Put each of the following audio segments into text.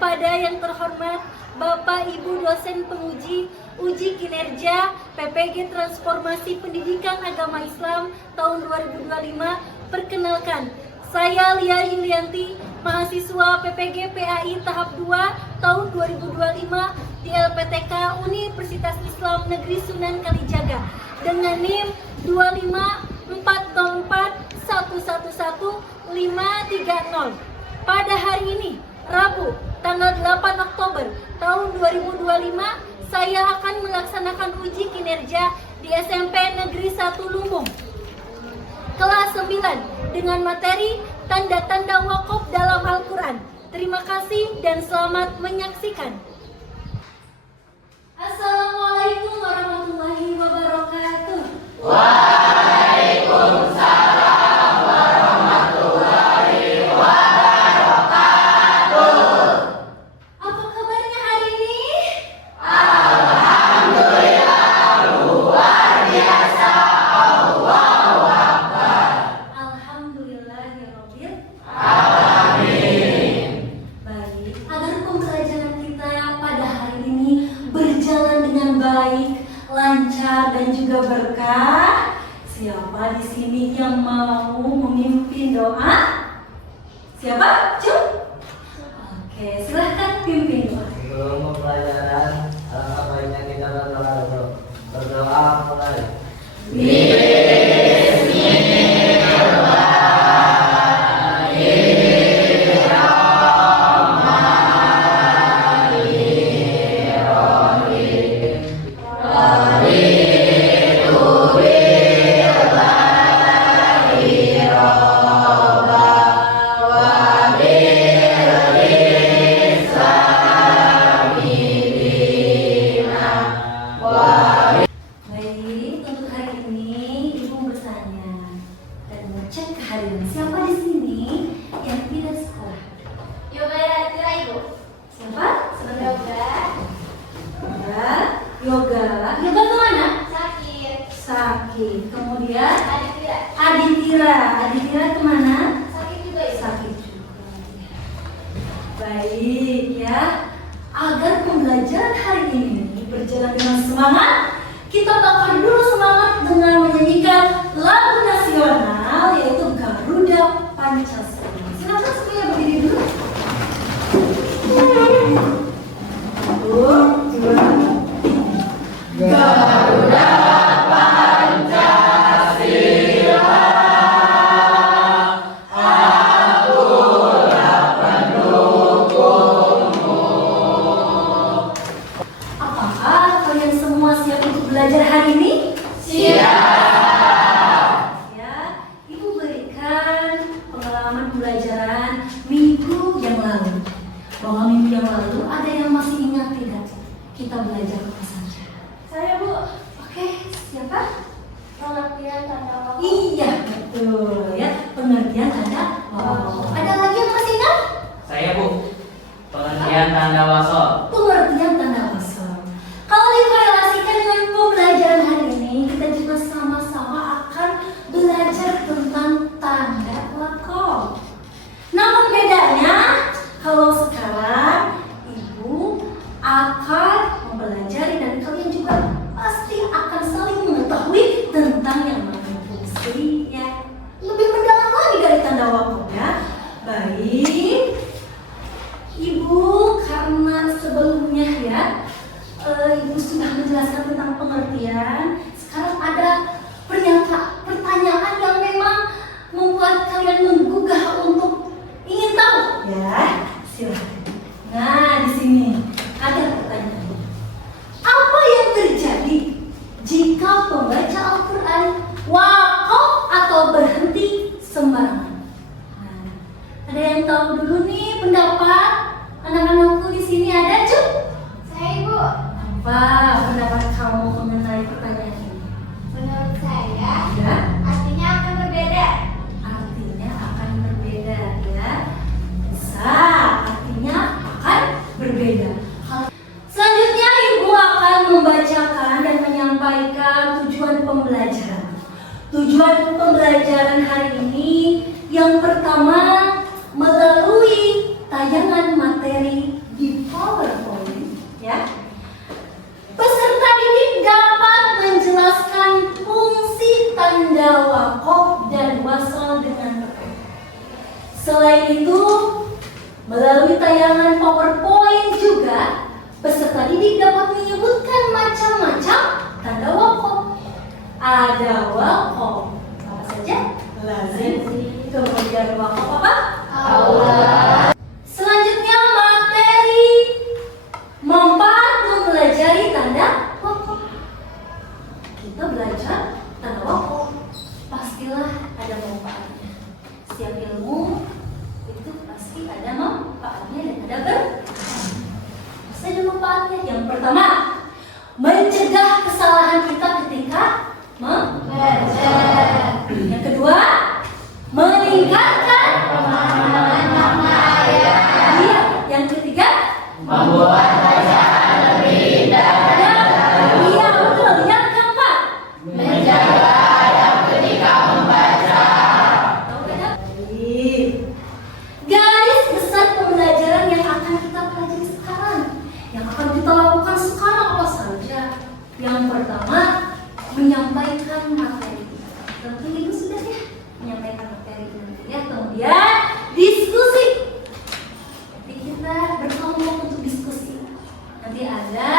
kepada yang terhormat Bapak Ibu dosen penguji uji kinerja PPG Transformasi Pendidikan Agama Islam tahun 2025. Perkenalkan, saya Lia Yulianti, mahasiswa PPG PAI tahap 2 tahun 2025 di LPTK Universitas Islam Negeri Sunan Kalijaga dengan NIM 25404111530. Pada hari ini, Rabu, tanggal 8 Oktober tahun 2025, saya akan melaksanakan uji kinerja di SMP Negeri 1 Lumbung kelas 9 dengan materi tanda-tanda wakaf dalam Al-Quran. Terima kasih dan selamat menyaksikan. Assalamualaikum warahmatullahi wabarakatuh. Waalaikumsalam warahmatullahi wabarakatuh. Apa kabarnya hari ini? Alhamdulillah, luar biasa. Allahu Akbar. Alhamdulillahirabbil Amin. Baik, agar pembelajaran kita pada hari ini berjalan dengan baik, lancar dan juga berkah. Siapa di sini yang mau memimpin doa? Siapa? Cuk? Oke, silahkan pimpin doa. Sebelum pembelajaran, alangkah baiknya kita berdoa dulu. Berdoa mulai. Baik, untuk hari ini Ibu bertanya dan mengecek kehadiran siapa di sini yang tidak sekolah. Yoga Raditya Ibu. Siapa? Yoga. Ya, yoga. Yoga kemana? Sakit. Sakit. Kemudian Aditya. Aditira. Aditira kemana? Sakit juga Ibu. Sakit juga. Baik ya. Agar pembelajaran hari ini berjalan dengan semangat, kita bakar dulu semangat dengan menyanyikan lagu nasional yaitu Garuda Pancasila. Silakan semuanya berdiri dulu. Satu, dua, tiga. Garuda Pancasila, akulah pendukungmu. Apakah kalian semua siap untuk belajar hari ini? Siap. Ya, Ibu berikan pengalaman pembelajaran minggu yang lalu. Bahwa minggu yang lalu ada yang masih ingat tidak? Kita belajar apa saja? Saya Bu. Oke, siapa? Pengertian tanda waktu. Iya, betul ya. Pengertian tanda wakaf. Ada lagi yang masih ingat? Saya Bu. Pengertian tanda wasol. Pengertian tanda wasal. Kalau dikorelasikan dengan pembelajaran hari ini, kita juga sama-sama akan belajar tentang tanda wakaf. Namun bedanya, kalau sekarang Ibu akan mempelajari dan kalian juga pasti akan saling mengetahui tentang yang namanya fungsi ya. Lebih mendalam lagi dari tanda wakaf ya. Baik. Ibu, karena sebelumnya ya, Ibu sudah menjelaskan tentang pengertian. Sekarang ada pertanyaan yang memang membuat kalian menggugah untuk ingin tahu. Ya, silakan. Nah, di sini ada pertanyaan. Apa yang terjadi jika pembaca Al-Quran wakaf atau berhenti sembarangan? Nah, ada yang tahu dulu nih pendapat anak-anakku di sini ada, Cuk? Saya Ibu. Apa pendapat kamu mengenai pertanyaan ini? Menurut saya, Ya, artinya akan berbeda. artinya akan berbeda ya. Bisa, artinya akan berbeda. Selanjutnya Ibu akan membacakan dan menyampaikan tujuan pembelajaran. Tujuan pembelajaran hari ini yang pertama melalui tayangan materi Selain itu, melalui tayangan PowerPoint juga, peserta didik dapat menyebutkan macam-macam tanda wakaf. Ada wakaf apa saja? Lazim. Kemudian wakaf apa? Aula. Selanjutnya materi manfaat mempelajari tanda wakaf. Kita belajar tanda wakaf, pastilah ada manfaatnya. Setiap ilmu itu pasti ada manfaatnya dan ada pasti ada manfaatnya. Yang pertama, mencegah kesalahan kita ketika belajar. Yang kedua, meningkatkan Pemahaman makna ayat. Iya. Yang ketiga, Membuat bacaan lebih indah. iya betul. Yang keempat, Menjaga adab ketika membaca. baik. Garis besar pembelajaran yang akan kita pelajari sekarang, yang akan kita lakukan sekarang apa saja? Yang pertama, menyampaikan materi. Tentu ibu sudah ya menyampaikan materi nanti ya. Kemudian diskusi. Nanti kita berkelompok untuk diskusi. Nanti ada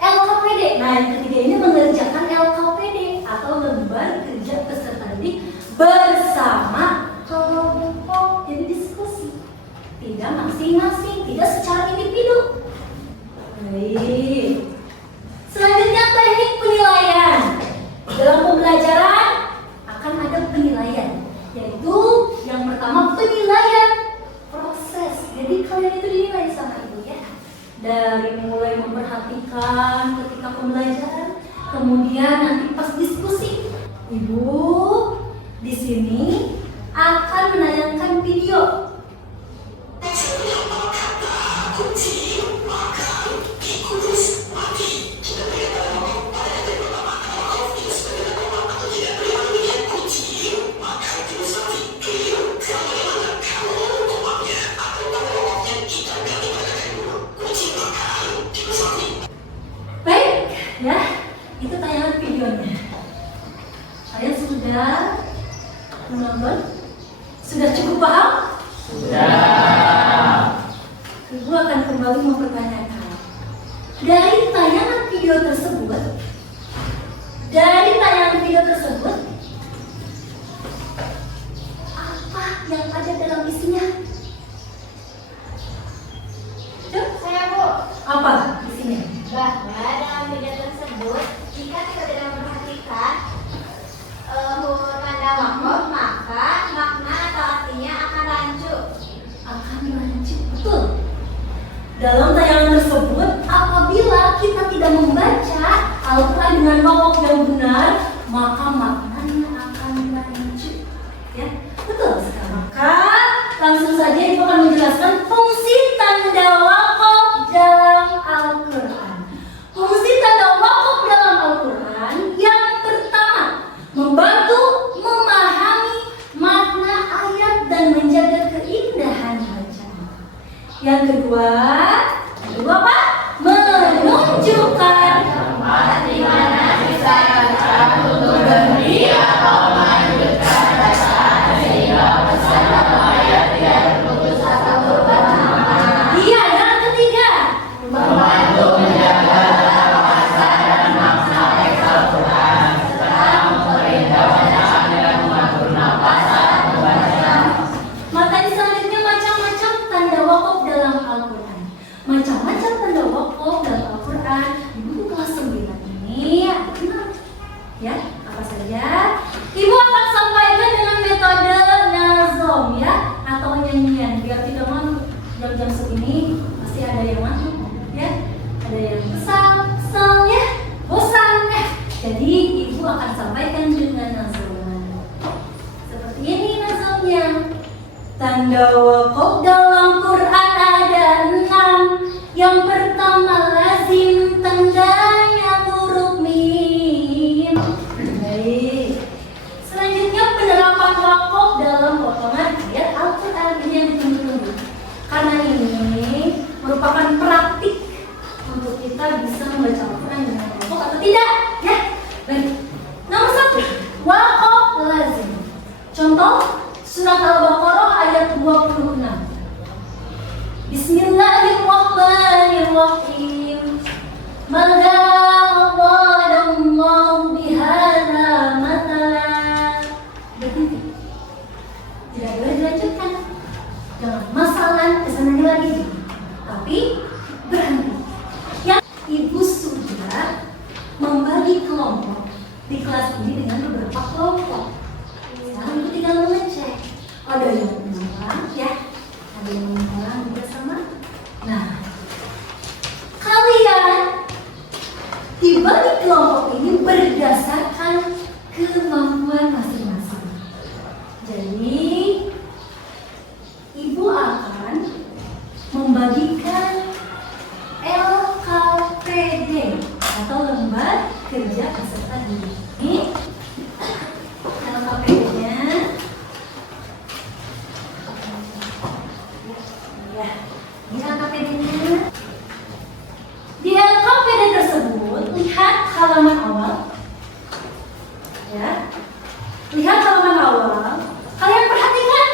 LKPD. Nah, yang ketiga ini mengerjakan LKPD atau lembar kerja peserta didik bersama kelompok. Jadi diskusi. Tidak masing-masing, tidak secara individu. Baik. Selanjutnya teknik penilaian. Dalam pembelajaran akan ada penilaian, yaitu yang pertama penilaian proses. Jadi kalian itu dinilai sama ibu ya, dari mulai memperhatikan ketika pembelajaran, kemudian nanti pas diskusi. Ibu di sini akan menayangkan video. Baik, ya, itu tayangan videonya. Kalian sudah menonton? Sudah cukup paham? Sudah. Ibu akan kembali mempertanyakan. Dari tayangan video tersebut, apa yang ada dalam isinya? Cuk, Saya Bu, apa isinya? bahwa dalam video tersebut jika kita tidak memperhatikan huruf tanda wakaf, maka makna atau artinya akan rancu. Akan lanjut, betul. Dalam tayangan tersebut, apabila kita tidak membaca Al-Quran dengan wakaf yang benar, maka maknanya akan lanjut. Ya, betul sekali. Maka langsung saja ibu akan menjelaskan fungsi tanda wakaf dalam Al-Quran. Fungsi tanda wakaf dalam Al-Quran yang pertama, membantu memahami makna ayat dan menjaga keindahan bacaan. Yang kedua apa? Menunjukkan Tempat di mana bisa baca untuk berhenti atau melanjutkan bacaan sehingga pesan atau ayat tidak terputus atau berubah. Iya, yang ketiga Membantu menjaga bahasa dan makna teks Al-Quran serta memperindah bacaan dengan mengatur nafas saat membaca. materi selanjutnya macam-macam tanda wakaf dalam Al-Quran. Macam-macam tanda wakaf dalam Al-Quran di buku kelas 9 ini benar. Ya, apa saja? Ibu akan sampaikan dengan metode nazom ya, atau nyanyian biar tidak malu. Jam-jam segini pasti ada yang malu ya, ada yang kesal ya, bosan ya. Jadi ibu akan sampaikan dengan nazom. Seperti ini nazomnya. Tanda wakaf dalam Quran ada 6. Yang pertama lazim, tandanya huruf mim. Baik. Selanjutnya penerapan wakaf dalam potongan ayat Al-Quran. Ini yang ditunggu-tunggu. Karena ini merupakan praktik untuk kita bisa membaca Al-Quran dengan wakaf atau tidak, ya. Baik. Nomor 1, wakaf lazim. Contoh surat Al-Baqarah ayat 20 Bismillahirrahmanirrahim. Maka qalallahu bihadza mathalan. Berhenti. Tidak boleh dilanjutkan. Jangan masalah kesananya lagi. Tapi berhenti. Yang ibu sudah membagi kelompok di kelas ini dengan beberapa kelompok. Sekarang ibu tinggal mengecek. Ada yang mengulang ya, ada yang mengulang bersama. Nah, kalian dibagi kelompok ini berdasarkan kemampuan masing-masing. Jadi ibu akan membagikan LKPD atau lembar kerja peserta didik. Ini LKPD-nya. Ya, ini LKPD-nya. Di LKPD tersebut lihat halaman awal. Ya. Lihat halaman awal. Kalian perhatikan.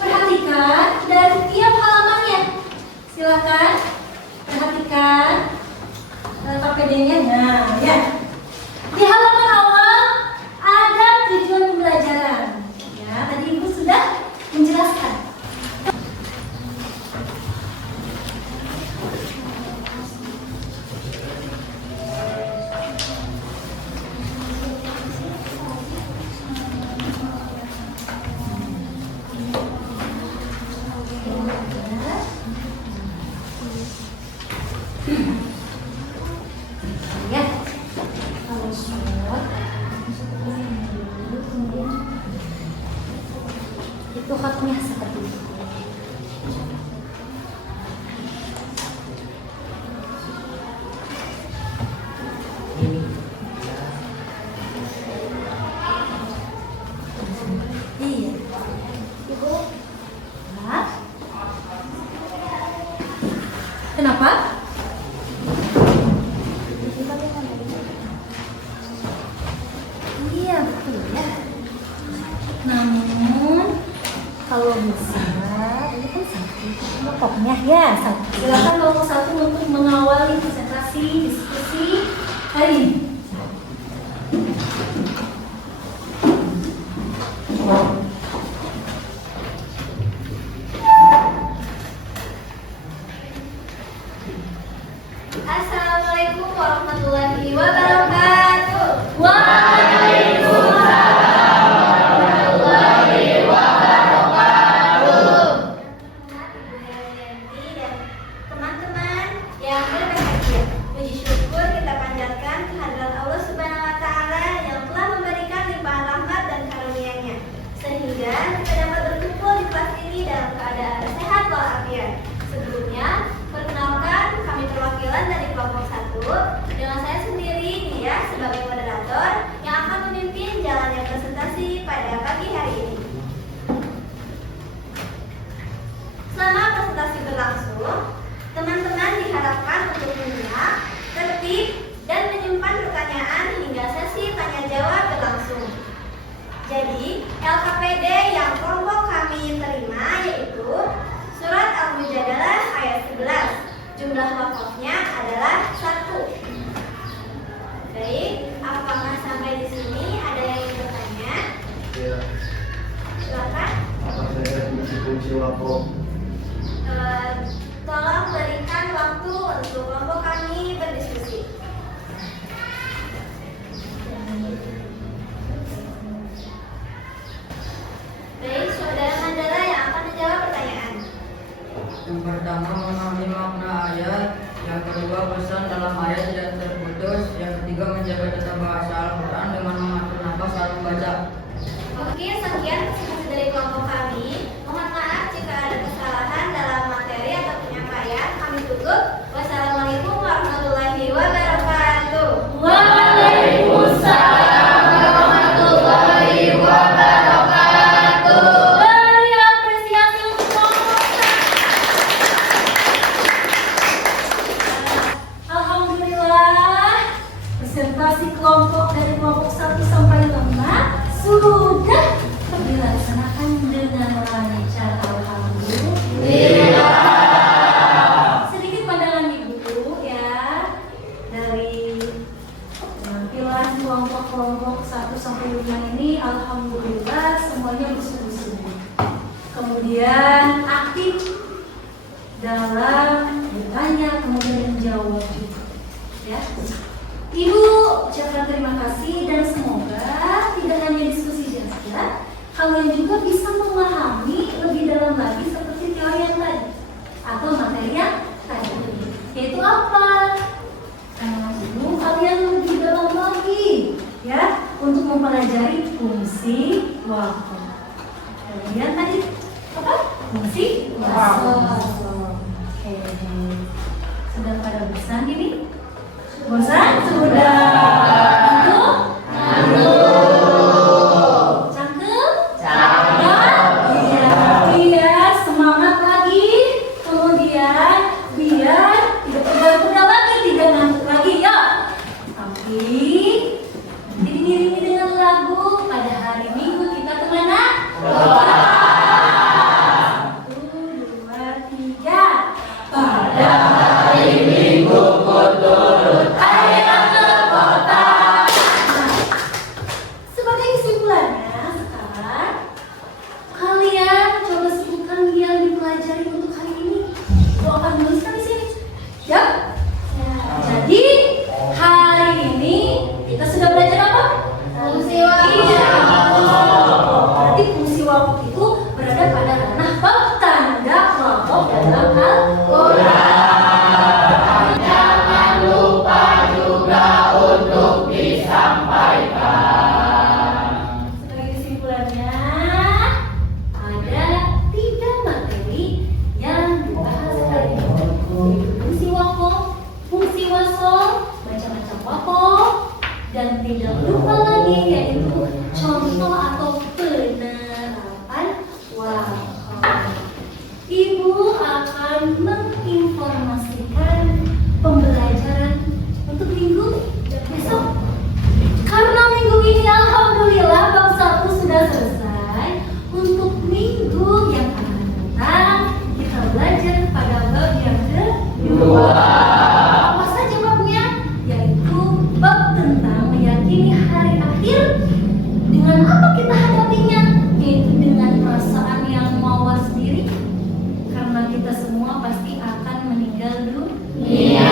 Perhatikan dari tiap halamannya. Silakan perhatikan LKPD-nya. Nah, ya. Di halaman awal ada tujuan pembelajaran. Ya, tadi Ibu sudah menjelaskan. Ya, kalau sholat kemudian itu haknya seperti itu. Iya, Ibu. Nah. Kenapa? Iya betul ya. Namun kalau bisa ini kan satu kelompoknya ya satu. Silakan kelompok satu untuk mengawali presentasi diskusi hari ini. Assalamualaikum warahmatullahi wabarakatuh. Teman-teman yang berbahagia, puji syukur kita panjatkan kehadirat Allah Subhanahu wa Ta'ala yang telah memberikan limpahan rahmat dan karunia-Nya, sehingga kita dapat berkumpul di kelas ini dalam keadaan sehat walafiat. Sebelumnya, perkenalkan kami perwakilan dari kelompok 1 dengan saya sendiri Nia sebagai moderator yang akan memimpin jalannya presentasi pada pagi hari ini. Selama presentasi berlangsung, teman-teman diharapkan untuk menyimak, tertib, dan menyimpan pertanyaan hingga sesi tanya jawab berlangsung. Jadi, LKPD yang kelompok kami terima yaitu Surat Al-Mujadalah ayat 11. Jumlah wakafnya adalah 1. Baik, apakah sampai di sini ada yang ingin bertanya? Ya, Silakan. apa saja fungsi wakaf? Tolong berikan waktu untuk kelompok kami berdiskusi. Baik, saudara Mandala yang akan menjawab pertanyaan. Yang pertama memahami makna ayat, yang kedua pesan dalam ayat yang terputus, yang ketiga menjaga tata bahasa Al-Quran dengan mengatur nafas saat membaca. Oke, sekian presentasi dari kelompok kami. Mohon maaf jika ada kesalahan dalam materi atau penyampaian. Kami tutup. Wassalamualaikum warahmatullahi wabarakatuh. Waalaikumsalam warahmatullahi wabarakatuh. Beri apresiasi untuk kelompok satu. kemudian aktif dalam bertanya, kemudian menjawab juga. Ya. Ibu ucapkan terima kasih dan semoga tidak hanya diskusi saja, kalian juga bisa memahami lebih dalam lagi seperti teori yang tadi atau materi yang tadi. Yaitu apa? Ibu kalian lebih dalam lagi ya untuk mempelajari fungsi waktu. Kemudian tadi apa? Fungsi waktu. Oke. Sudah pada bosan ini? Bosan? Sudah. Cakep? Iya, semangat lagi. Kemudian biar tidak pegal-pegal lagi, tidak ngantuk lagi ya. Tapi diiringi dengan lagu pada hari Minggu kita kemana? Dan tidak lupa lagi yaitu contoh atau penerapan waktu. Ibu akan menginformasikan pembelajaran untuk minggu besok. Karena minggu ini alhamdulillah bab 1 sudah selesai. Untuk minggu yang akan datang kita belajar pada bab yang kedua. Apa saja babnya? Yaitu bab tentang meyakini hari akhir. Dengan apa kita hadapinya? Yaitu dengan perasaan yang mawas diri. Karena kita semua pasti akan meninggal dunia.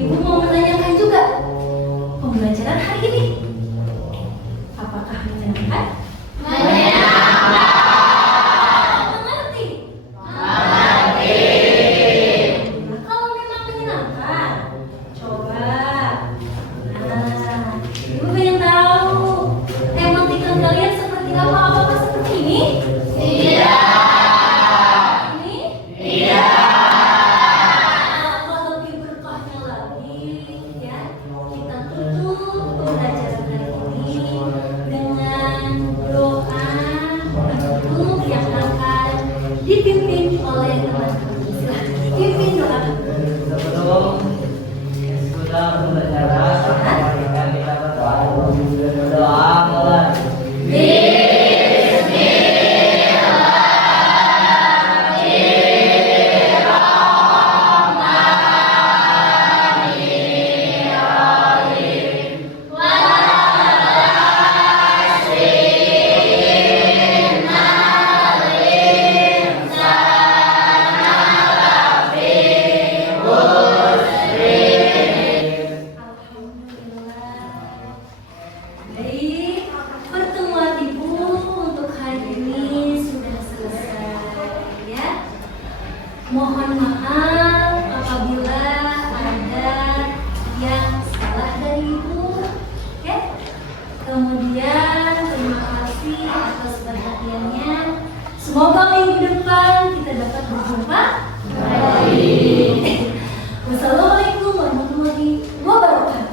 Ibu mau menanyakan juga pembelajaran hari ini. Apakah menyenangkan? Mengerti? Nah, kalau memang menyenangkan, coba. Ibu pengen tahu tematika kalian seperti apa? Apakah seperti ini? Iya. Ini? Iya. Kalau lebih berkahnya lagi, ya, kita tutup pembelajaran hari ini dengan doa penutup yang akan dipimpin oleh teman-teman. Silahkan pimpin doa. Sebelum sudah pembelajaran, kita berdoa mulai. Baik, pertemuan ibu untuk hari ini sudah selesai ya. Mohon maaf apabila ada yang salah dari ibu ya. Kemudian terima kasih atas perhatiannya. Semoga minggu depan kita dapat berjumpa lagi. Wassalamualaikum warahmatullahi wabarakatuh.